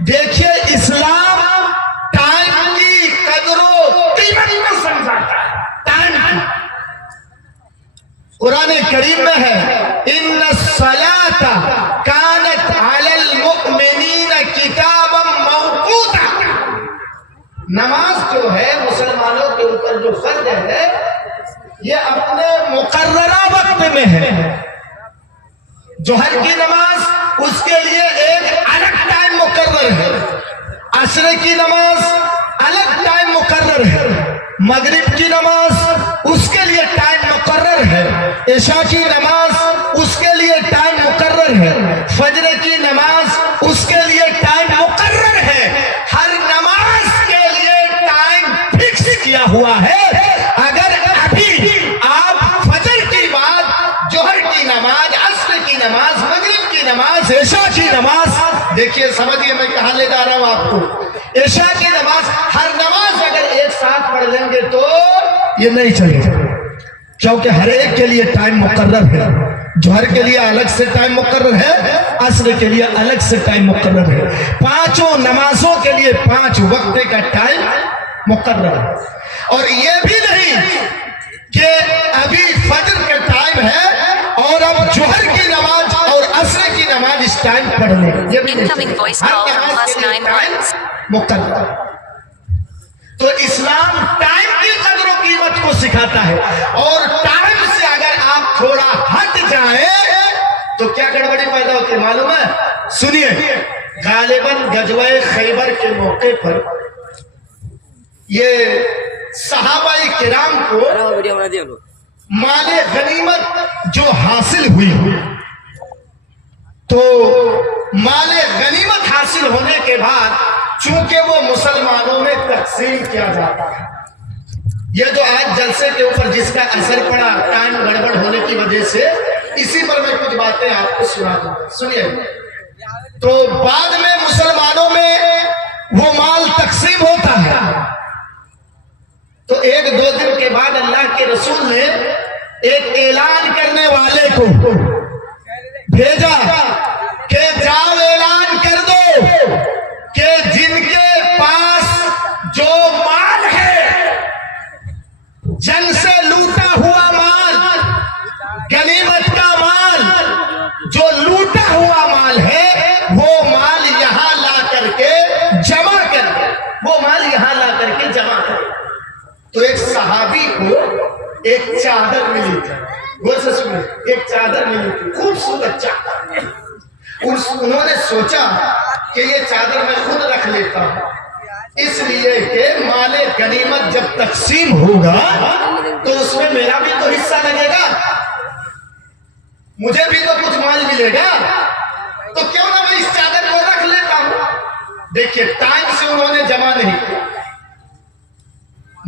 دیکھیے اسلام ٹائم کی قدر و قیمت کو سمجھاتا ہے. ٹائم قرآن کریم میں ہے ان الصلاۃ کانت علی المؤمنین کتابا موقوتا. نماز جو ہے مسلمانوں کے اوپر جو فرض ہے یہ اپنے مقررہ وقت میں ہے. ظہر کی نماز اس کے لیے ایک الگ ٹائم مقرر ہے, عصر کی نماز الگ ٹائم مقرر ہے, مغرب کی نماز اس کے لیے ٹائم مقرر ہے, عشاء کی نماز اس کے لیے ٹائم مقرر ہے, فجر کی نماز اس کے لیے ٹائم مقرر ہے. ہر نماز کے لیے ٹائم فکس کیا ہوا ہے. اگر ابھی آپ فجر کی بعد ظہر کی نماز, عصر کی نماز, مغرب کی نماز, عشاء کی نماز, دیکھیے سمجھیے میں کہاں لے جا رہا ہوں آپ کو. عشاء کی نماز ہر نماز اگر ایک ساتھ پڑھ لیں گے تو یہ نہیں چلے گا, کیونکہ ہر ایک کے لیے ٹائم مقرر ہے. ظہر کے لیے الگ سے ٹائم مقرر ہے, عصر کے لیے الگ سے ٹائم مقرر ہے, پانچوں نمازوں کے لیے 5 وقت کا ٹائم مقرر ہے. اور یہ بھی نہیں کہ ابھی فجر کا ٹائم ہے اور اب ظہر کی نماز اور عصر کی نماز اس ٹائم پڑھ لیں, یہ بھی نہیں. ہر نماز کے لیے ٹائم مقرر ہے. تو اسلام ٹائم کی قدر و قیمت کو سکھاتا ہے, اور ٹائم سے اگر آپ تھوڑا ہٹ جائیں تو کیا گڑبڑی پیدا ہوتی ہے معلوم ہے؟ سنیے, غالباً غزوہ خیبر کے موقع پر یہ صحابہ کرام کو مال غنیمت جو حاصل ہوئی, تو مال غنیمت حاصل ہونے کے بعد چونکہ وہ مسلمانوں میں تقسیم کیا جاتا ہے. یہ جو آج جلسے کے اوپر جس کا اثر پڑا ٹائم گڑبڑ ہونے کی وجہ سے, اسی پر میں کچھ باتیں آپ کو سنا دوں. سنیے, تو بعد میں مسلمانوں میں وہ مال تقسیم ہوتا ہے, تو 1-2 دن کے بعد اللہ کے رسول نے ایک اعلان کرنے والے کو بھیجا کہ جاؤ اعلان کر دو کہ جن کے پاس جو مال ہے, جنگ سے لوٹا ہوا مال, غنیمت کا مال, جو لوٹا ہوا مال ہے وہ مال یہاں لا کر کے جمع کر دے, وہ مال یہاں لا کر کے جمع کر دے. تو ایک صحابی کو ایک چادر ملی تھی, غور سے سنیں, ایک چادر ملی تھی, خوبصورت چادر. انہوں نے سوچا کہ یہ چادر میں خود رکھ لیتا ہوں, اس لیے کہ مال غنیمت جب تقسیم ہوگا تو اس میں میرا بھی تو حصہ لگے گا, مجھے بھی تو کچھ مال ملے گا, تو کیوں نہ میں اس چادر کو رکھ لیتا ہوں. دیکھیے ٹائم سے انہوں نے جمع نہیں کیا.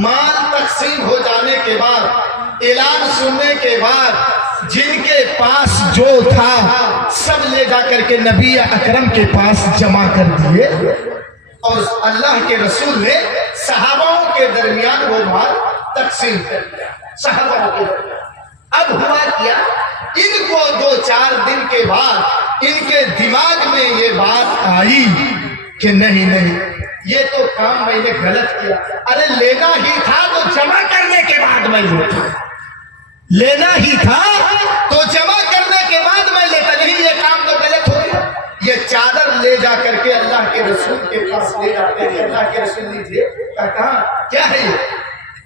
مال تقسیم ہو جانے کے بعد, اعلان سننے کے بعد جن کے پاس جو تھا سب لے جا کر کے نبی اکرم کے پاس جمع کر دیے, اور اللہ کے رسول نے صحاباؤں کے درمیان وہ مال تقسیم کر دیا. صحاباؤں کے درمیان اب ہوا کیا, ان کو 2-4 دن کے بعد ان کے دماغ میں یہ بات آئی کہ نہیں یہ تو کام میں نے غلط کیا. ارے لینا ہی تھا تو جمع کرنے کے بعد میں لیتا, لینا ہی تھا تو جمع کرنے کے بعد میں لیتا, نہیں یہ کام تو غلط ہو گیا. یہ چادر لے جا کر کے اللہ کے رسول کے پاس لے جاتے ہیں. اللہ کے رسول لیجیے, کہا کیا ہے یہ؟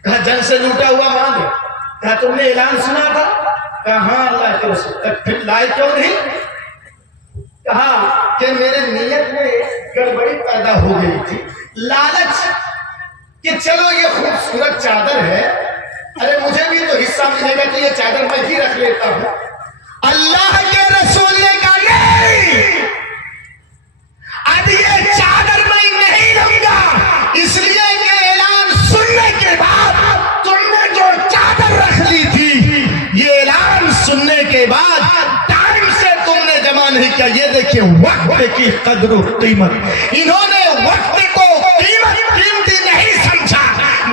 کہا جنگ سے لوٹا ہوا مال ہے. کہا تم نے اعلان سنا تھا؟ کہا ہاں اللہ کے رسول. پھر لائے کیوں نہیں؟ کہا کہ میرے نیت میں گڑبڑی پیدا ہو گئی تھی, لالچ کہ چلو یہ خوبصورت چادر ہے, ارے مجھے بھی تو حصہ ملے گا, تو یہ چادر میں ہی رکھ لیتا ہوں. اللہ کے رسول نے کہا نہیں, اب یہ چادر میں نہیں لوں گا, اس لیے کہ اعلان سننے کے بعد تم نے جو چادر رکھ لی تھی, یہ اعلان سننے کے بعد ٹائم سے تم نے جمع نہیں کیا. یہ دیکھیں وقت کی قدر و قیمت, انہوں نے وقت کو قیمتی نہیں سمجھا,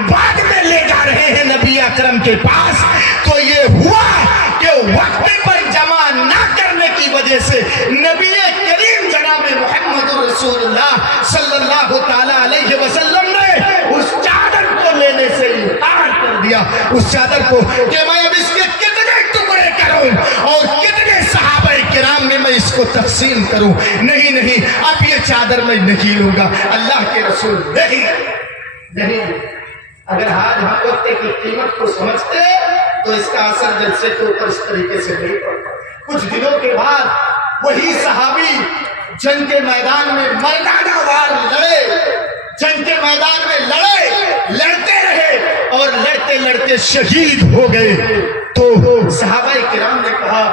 بعد میں لے جا رہے ہیں نبی اکرم کے پاس. تو یہ ہوا کہ وقت پر جمع نہ کرنے کی وجہ سے نبی کریم جناب محمد رسول اللہ صلی اللہ تعالی علیہ وسلم نے اس چادر کو لینے سے انکار کر دیا، اس چادر کو کہ میں اب اس کے کتنے ٹکڑے کروں اور کتنے صحابہ کرام میں اس کو تقسیم کروں، نہیں اب یہ چادر میں نہیں لوں گا۔ اللہ کے رسول نہیں، اگر آج ہم وقت کی قیمت کو سمجھتے تو اس کا اثر جلسے کے اوپر اس طریقے سے نہیں پڑتا۔ کچھ دنوں کے بعد وہی صحابی جنگ کے میدان میں مردانہ وار لڑے، جنگ کے میدان میں لڑتے رہے اور لڑتے شہید ہو گئے۔ تو صحابہ کرام نے کہا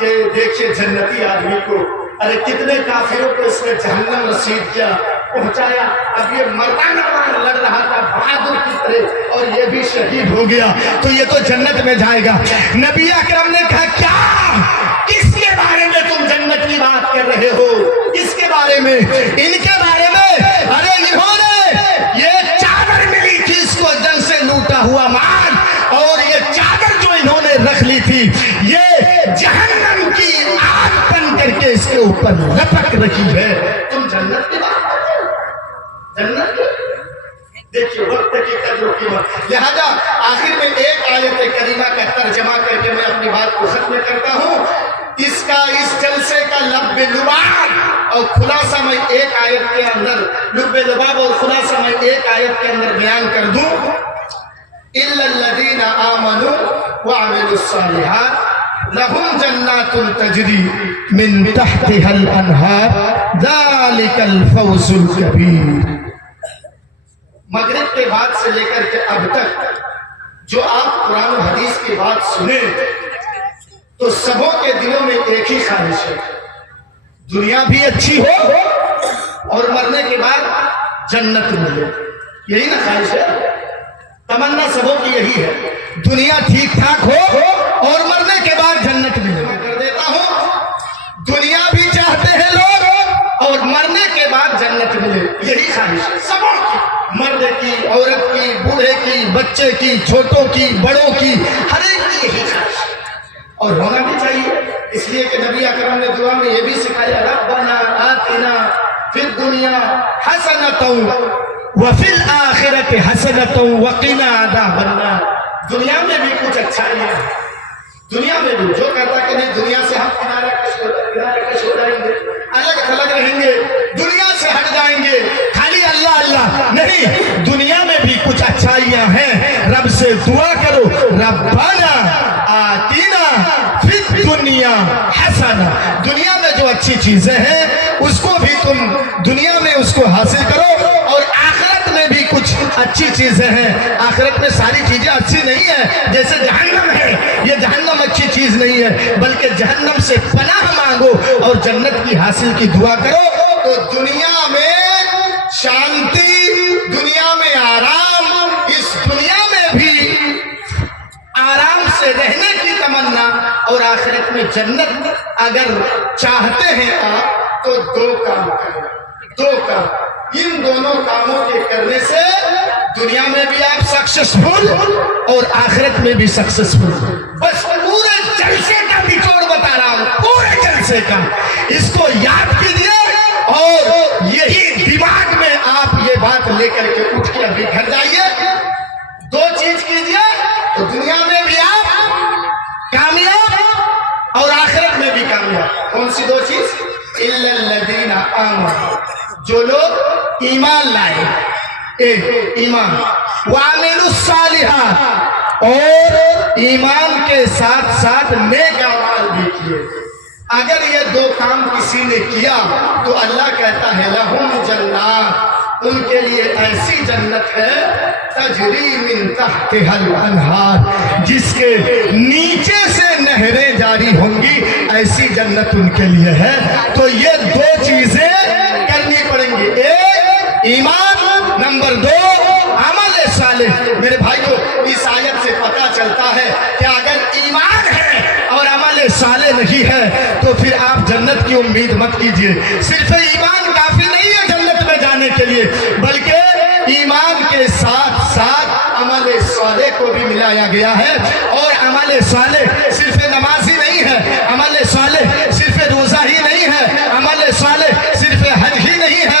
کہ دیکھیے جنتی آدمی کو، ارے کتنے کافروں کو اس نے جہنم رسید کیا، پہنچایا، اب یہ مردانہ وار لڑ رہا تھا بہادر کی طرح اور یہ بھی شہید ہو گیا، تو یہ تو جنت میں جائے گا۔ نبی اکرم نے کہا کیا کس کے بارے میں تم جنت کی بات کر رہے ہو؟ کس کے بارے میں؟ ان کے بارے میں۔ ارے انہوں نے یہ چادر ملی تھی اس کو جنگ سے لوٹا ہوا مال، اور یہ چادر جو انہوں نے رکھ لی تھی یہ جہنم کی آگ بن کر کے اس کے اوپر لپک رکھی ہے۔ تم جنت کی بات کر رہے ہو؟ جنت کی؟ دیکھیے وقت کی قدر و قیمت۔ لہذا آخر میں ایک آیت کریمہ کا ترجمہ کر کے میں اپنی بات کو ختم کرتا ہوں۔ اس جلسے کا لب لباب اور خلاصہ میں ایک آیت کے اندر، لب لباب اور خلاصہ میں ایک آیت کے اندر بیان کر دوں۔ اِلَّا الَّذِينَ آمَنُوا وَعَمِلُوا الصَّالِحَاتِ لَهُمْ جَنَّاتٌ تَجْرِي مِن تَحْتِهَا الْأَنْهَارُ ذَلِكَ الْفَوْزُ الْكَبِيرُ۔ مغرب کے بعد سے لے کر کے اب تک جو آپ قرآن و حدیث کی بات سنیں تو سبوں کے دلوں میں ایک ہی خواہش ہے، دنیا بھی اچھی ہو اور مرنے کے بعد جنت ملے۔ یہی نا خواہش ہے، تمنا سبوں کی یہی ہے، دنیا ٹھیک ٹھاک ہو اور مرنے کے بعد جنت ملے۔ میں کر دیتا ہوں، دنیا بھی چاہتے ہیں لوگ اور مرنے کے بعد جنت ملے، یہی خواہش ہے سبوں کی، مرد کی، عورت کی، بوڑھے کی، بچے کی، چھوٹوں کی، بڑوں کی، ہر ایک کی یہی خواہش ہے اور ہونا بھی چاہیے۔ اس لیے کہ نبی اکرم نے دعا میں یہ بھی سکھایا، ربنا آتنا فی الدنیا حسنۃ وفی الآخرۃ حسنۃ وقنا عذاب النار۔ دنیا میں بھی کچھ اچھائیاں ہیں، دنیا میں بھی جو کہتا کہ نہیں دنیا سے ہم کنارہ کش ہو جائیں گے، الگ تھلگ رہیں گے، دنیا سے ہٹ جائیں گے، خالی اللہ اللہ نہیں، دنیا میں بھی کچھ اچھائیاں ہیں۔ رب سے دعا کرو، ربنا آتینا فی الدنیا حسنہ، دنیا میں جو اچھی چیزیں ہیں اس کو بھی تم دنیا میں اس کو حاصل کرو، اور آخرت میں بھی کچھ اچھی چیزیں ہیں۔ آخرت میں ساری چیزیں اچھی نہیں ہیں، جیسے جہنم ہے، یہ جہنم اچھی چیز نہیں ہے، بلکہ جہنم سے پناہ مانگو اور جنت کی حاصل کی دعا کرو، تو دنیا میں شانتی، دنیا میں آرام، اس دنیا میں بھی آرام سے رہنے کی تمنا، اور آخرت میں جنت اگر چاہتے ہیں آپ تو دو کام کریں، دو کام، ان دونوں کاموں کے کرنے سے دنیا میں بھی آپ سکسیسفل اور آخرت میں بھی سکسیسفل۔ بس پورے جلسے کا نچوڑ بتا رہا ہوں، پورے جلسے کا، اس کو یاد کیجیے اور یہی دماغ میں آپ یہ بات لے کر کے اٹھ کے ابھی گھر جائیے، دو چیز کیجیے تو دنیا میں بھی آپ کامیاب اور آخرت میں بھی کامیاب۔ کون سی دو چیز؟ اِلَّا الَّذِينَ آمَنُوا، جو لوگ ایمان لائے، ایمان، وَعَمِلُوا الصَّالِحَاتِ، اور ایمان کے ساتھ ساتھ نیک اعمال بھی کیے۔ اگر یہ دو کام کسی نے کیا تو اللہ کہتا ہے لَهُمْ جَنَّاتٌ، ان کے لیے ایسی جنت ہے تجری من تحتها الانہار، جس کے نیچے سے نہریں جاری ہوں گی، ایسی جنت ان کے لیے ہے۔ تو یہ دو چیزیں کرنی پڑیں گی، ایک ایمان، نمبر دو عمل صالح۔ میرے بھائی کو اس آیت سے پتہ چلتا ہے کہ اگر ایمان ہے اور عمل صالح نہیں ہے تو پھر آپ جنت کی امید مت کیجیے۔ صرف ایمان کافی نہیں ہے جنت میں جانے کے لیے، بلکہ ایمان کے ساتھ ساتھ عمل صالح کو بھی ملایا گیا ہے، اور عمل صالح صرف نمازی نہیں ہے، عمل صالح صرف روزہ ہی نہیں ہے، عمل صالح صرف حج ہی نہیں ہے،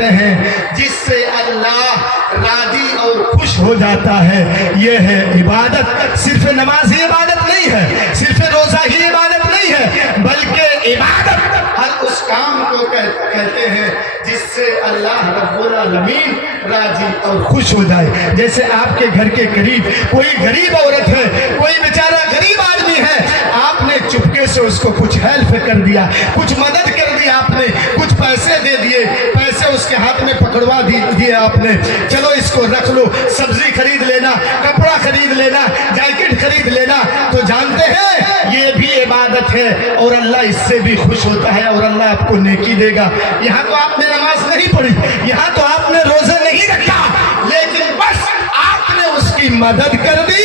کرتے ہیں جس سے اللہ راضی اور خوش ہو جاتا ہے، یہ ہے عبادت۔ صرف نماز ہی عبادت نہیں ہے، صرف روزہ ہی عبادت نہیں ہے، بلکہ عبادت ہر اس کام کو کہتے ہیں جس سے اللہ رب العالمین راضی اور خوش ہو جائے۔ جیسے آپ کے گھر کے قریب کوئی غریب عورت ہے، کوئی بیچارہ غریب آدمی ہے، آپ نے چپکے سے اس کو کچھ ہیلپ کر دیا، کچھ مدد کر دی، آپ نے کچھ پیسے دے دیے، پیسے اس کے ہاتھ میں پکڑوا دیے آپ نے، چلو اس کو رکھ لو، سبزی خرید لینا، کپڑا خرید لینا، جیکٹ خرید لینا، تو جانتے ہیں یہ بھی عبادت ہے اور اللہ اس سے بھی خوش ہوتا ہے اور اللہ آپ کو نیکی دے گا۔ یہاں تو آپ نے نماز نہیں پڑھی، یہاں تو آپ نے روزہ نہیں رکھا، لیکن بس آپ نے اس کی مدد کر دی،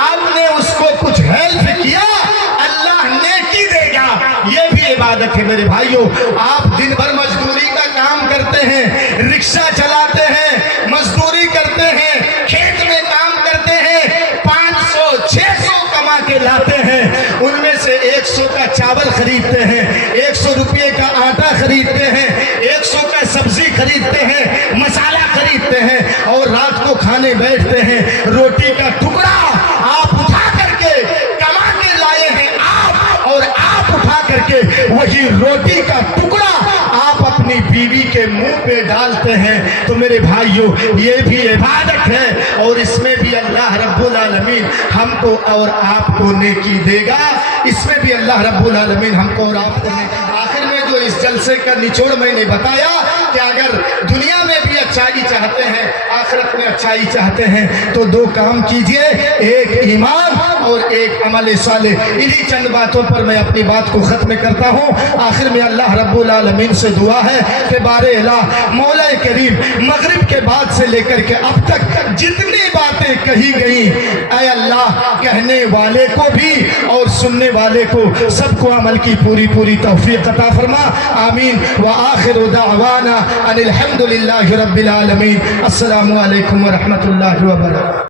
آپ نے اس کو کچھ ہیلپ کیا، اللہ نیکی دے گا، یہ بھی عبادت ہے۔ میرے بھائیوں، آپ دن بھر مزدوری کا کام کرتے ہیں، رکشہ چلاتے ہیں، مزدوری کرتے ہیں، کھیت میں کام کرتے ہیں، 500 600 کما کے لاتے ہیں، ان میں سے 100 کا چاول خریدتے ہیں، 100 روپے کا آٹا خریدتے ہیں، 100 کا سبزی خریدتے ہیں، مسالہ خریدتے ہیں، اور رات کو کھانے بیٹھتے ہیں، روٹی کا ٹکڑا آپ اٹھا کر کے کما کے لائے ہیں آپ، اور آپ اٹھا کر کے وہی روٹی کا ٹکڑا آپ اپنی بیوی کے منہ پہ ڈالتے ہیں۔ تو میرے بھائیوں، یہ بھی عبادت ہے اور اس میں بھی اللہ رب العالمین ہم کو اور آپ کو نیکی دے گا، اس میں بھی اللہ رب العالمین ہم کو اور آپ کو نیکی۔ آخر میں جو اس جلسے کا نچوڑ میں نے بتایا کہ اگر دنیا میں بھی اچھائی چاہتے ہیں، آخرت میں اچھائی چاہتے ہیں، تو 2 کام کیجئے، ایک ایمان اور ایک عمل صالح۔ انہی چند باتوں پر میں اپنی بات کو ختم کرتا ہوں۔ آخر میں اللہ رب العالمین سے دعا ہے کہ بار الہ مولا کریم مغرب کے بعد سے لے کر کے اب تک جتنی باتیں کہی گئیں، اے اللہ کہنے والے کو بھی اور سننے والے کو سب کو عمل کی پوری توفیق عطا فرما، آمین۔ وآخر دعوانا ان الحمد للہ رب العالمین۔ السلام علیکم ورحمۃ اللہ وبرکاتہ۔